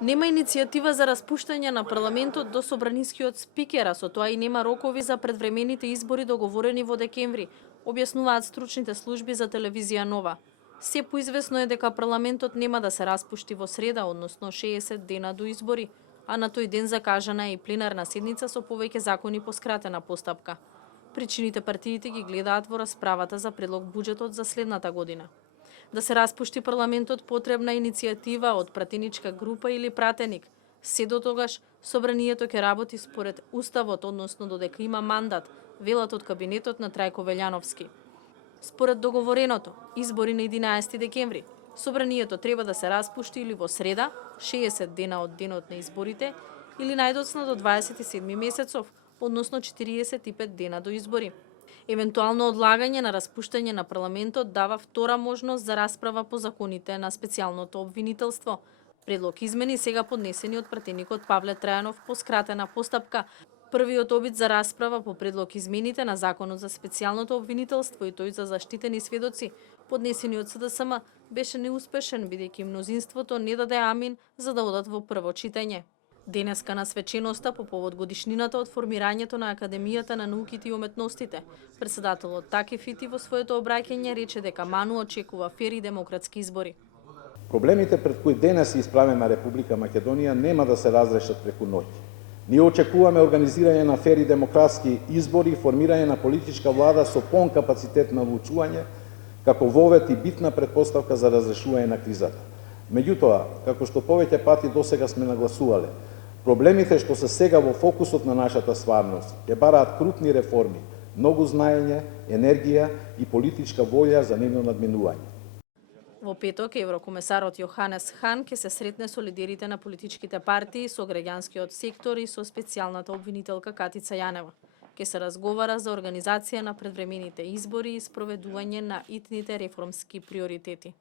Нема иницијатива за распуштање на парламентот до собранискиот спикер, а со тоа и нема рокови за предвремените избори договорени во декември, објаснуваат стручните служби за телевизија Нова. Се поизвестно е дека парламентот нема да се распушти во среда, односно 60 дена до избори, а на тој ден закажана е и пленарна седница со повеќе закони по скратена постапка. Причините партиите ги гледаат во расправата за предлог буџетот за следната година. Да се распушти парламентот потребна иницијатива од пратеничка група или пратеник. Се до тогаш, собранието ќе работи според Уставот, односно додека има мандат, велат од кабинетот на Трајко Велјановски. Според договореното, избори на 11 декември, собранието треба да се распушти или во среда, 60 дена од денот на изборите, или најдоцна до 27 месецов, односно 45 дена до избори. Евентуално одлагање на распуштање на парламентот дава втора можност за расправа по законите на специјалното обвинителство. Предлог измени сега поднесени од пратеникот Павле Трајанов по скратена постапка. Првиот обид за расправа по предлог измените на Законот за специјалното обвинителство и тој за заштитени сведоци, поднесени од СДСМ, беше неуспешен бидејќи мнозинството не даде амин за да одат во прво читање. Денеска на свеченоста по повод годишнината од формирањето на Академијата на науките и уметностите, председателот Таки Фити во своето обраќање рече дека Ману очекува фери демократски избори. Проблемите пред кои денес се исправена Република Македонија нема да се разрешат преку ноќ. Ние очекуваме организирање на фери демократски избори и формирање на политичка влада со полн капацитет на одлучување, како вовет и битна предпоставка за разрешување на кризата. Меѓутоа, како што повеќе пати досега сме нагласувале, проблемите што се сега во фокусот на нашата стварност ќе бараат крупни реформи, многу знаење, енергија и политичка волја за нивно надминување. Во петок, еврокомесарот Јоханес Хан ќе се сретне со лидерите на политичките партии, со граѓанскиот сектор и со специјалната обвинителка Катица Јанева. Ќе се разговара за организација на предвремените избори и спроведување на итните реформски приоритети.